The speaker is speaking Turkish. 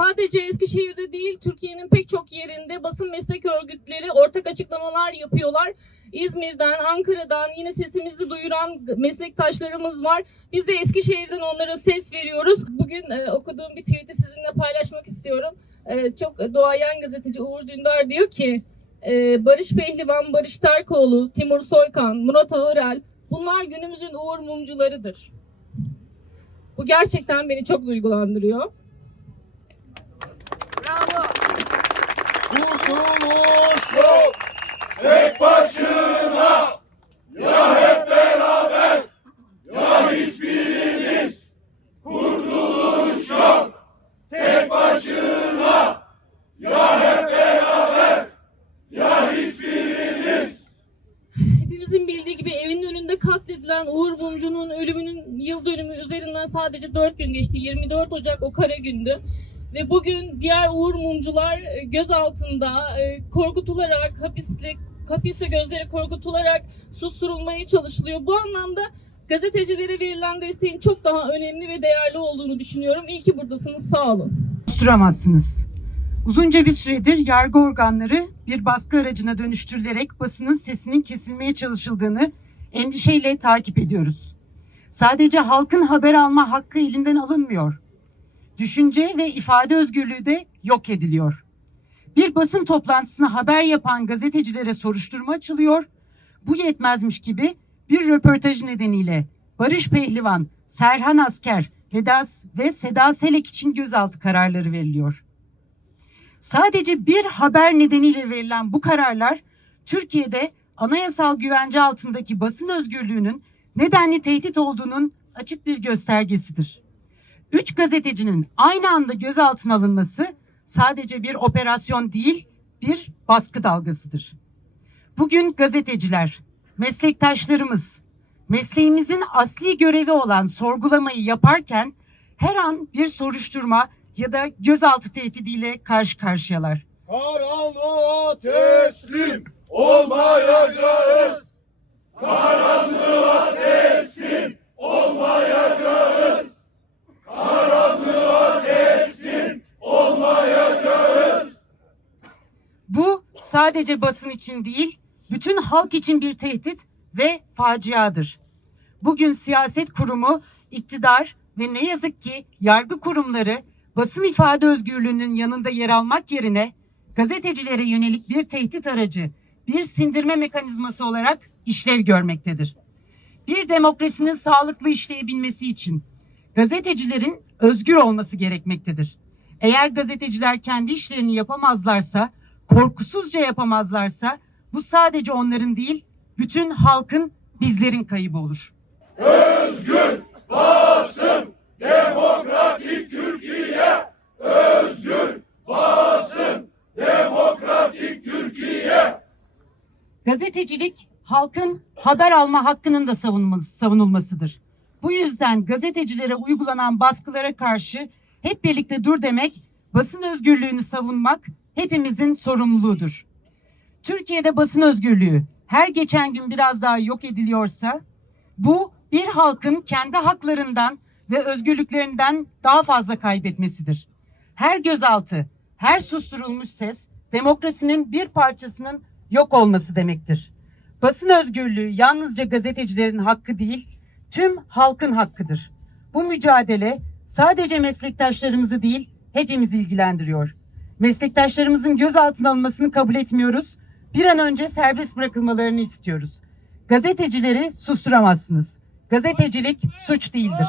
sadece Eskişehir'de değil, Türkiye'nin pek çok yerinde basın meslek örgütleri ortak açıklamalar yapıyorlar. İzmir'den, Ankara'dan yine sesimizi duyuran meslektaşlarımız var. Biz de Eskişehir'den onlara ses veriyoruz. Bugün e, okuduğum bir tweet'i sizinle paylaşmak istiyorum. E, çok doğayan gazeteci Uğur Dündar diyor ki, e, Barış Pehlivan, Barış Terkoğlu, Timur Soykan, Murat Ağırel bunlar günümüzün Uğur mumcularıdır. Bu gerçekten beni çok duygulandırıyor. Kurtuluş yok tek başına. Ya hep beraber ya hiçbirimiz. Kurtuluş yok tek başına. Ya hep beraber ya hiçbirimiz. Hepimizin bildiği gibi evinin önünde katledilen Uğur Mumcu'nun ölümünün yıl dönümü üzerinden sadece 4 gün geçti. 24 Ocak o kara gündü. Ve bugün diğer Uğur Mumcular e, gözaltında e, korkutularak, hapisle, hapiste gözleri korkutularak susturulmaya çalışılıyor. Bu anlamda gazetecilere verilen desteğin çok daha önemli ve değerli olduğunu düşünüyorum. İyi ki buradasınız. Sağ olun. susturamazsınız. Uzunca bir süredir yargı organları bir baskı aracına dönüştürülerek basının sesinin kesilmeye çalışıldığını endişeyle takip ediyoruz. Sadece halkın haber alma hakkı elinden alınmıyor. Düşünce ve ifade özgürlüğü de yok ediliyor. Bir basın toplantısına haber yapan gazetecilere soruşturma açılıyor. Bu yetmezmiş gibi bir röportaj nedeniyle Barış Pehlivan, Serhan Asker, Vedas ve Seda Selek için gözaltı kararları veriliyor. Sadece bir haber nedeniyle verilen bu kararlar Türkiye'de anayasal güvence altındaki basın özgürlüğünün nedenli tehdit olduğunun açık bir göstergesidir. Üç gazetecinin aynı anda gözaltına alınması sadece bir operasyon değil, bir baskı dalgasıdır. Bugün gazeteciler, meslektaşlarımız, mesleğimizin asli görevi olan sorgulamayı yaparken her an bir soruşturma ya da gözaltı tehdidiyle karşı karşıyalar. Karanlığa teslim olmayacağız Karanlığa teslim sadece basın için değil, bütün halk için bir tehdit ve faciadır. Bugün siyaset kurumu, iktidar ve ne yazık ki yargı kurumları basın ifade özgürlüğünün yanında yer almak yerine gazetecilere yönelik bir tehdit aracı, bir sindirme mekanizması olarak işlev görmektedir. Bir demokrasinin sağlıklı işleyebilmesi için gazetecilerin özgür olması gerekmektedir. Eğer gazeteciler kendi işlerini yapamazlarsa, korkusuzca yapamazlarsa bu sadece onların değil, bütün halkın, bizlerin kaybı olur. Özgür basın demokratik Türkiye Özgür basın demokratik Türkiye Gazetecilik halkın haber alma hakkının da savunulmasıdır. Bu yüzden gazetecilere uygulanan baskılara karşı hep birlikte dur demek, basın özgürlüğünü savunmak hepimizin sorumluluğudur. Türkiye'de basın özgürlüğü her geçen gün biraz daha yok ediliyorsa, bu bir halkın kendi haklarından ve özgürlüklerinden daha fazla kaybetmesidir. Her gözaltı, her susturulmuş ses demokrasinin bir parçasının yok olması demektir. Basın özgürlüğü yalnızca gazetecilerin hakkı değil, tüm halkın hakkıdır. Bu mücadele sadece meslektaşlarımızı değil, hepimizi ilgilendiriyor. Meslektaşlarımızın gözaltına alınmasını kabul etmiyoruz. Bir an önce serbest bırakılmalarını istiyoruz. Gazetecileri susturamazsınız. Gazetecilik suç değildir.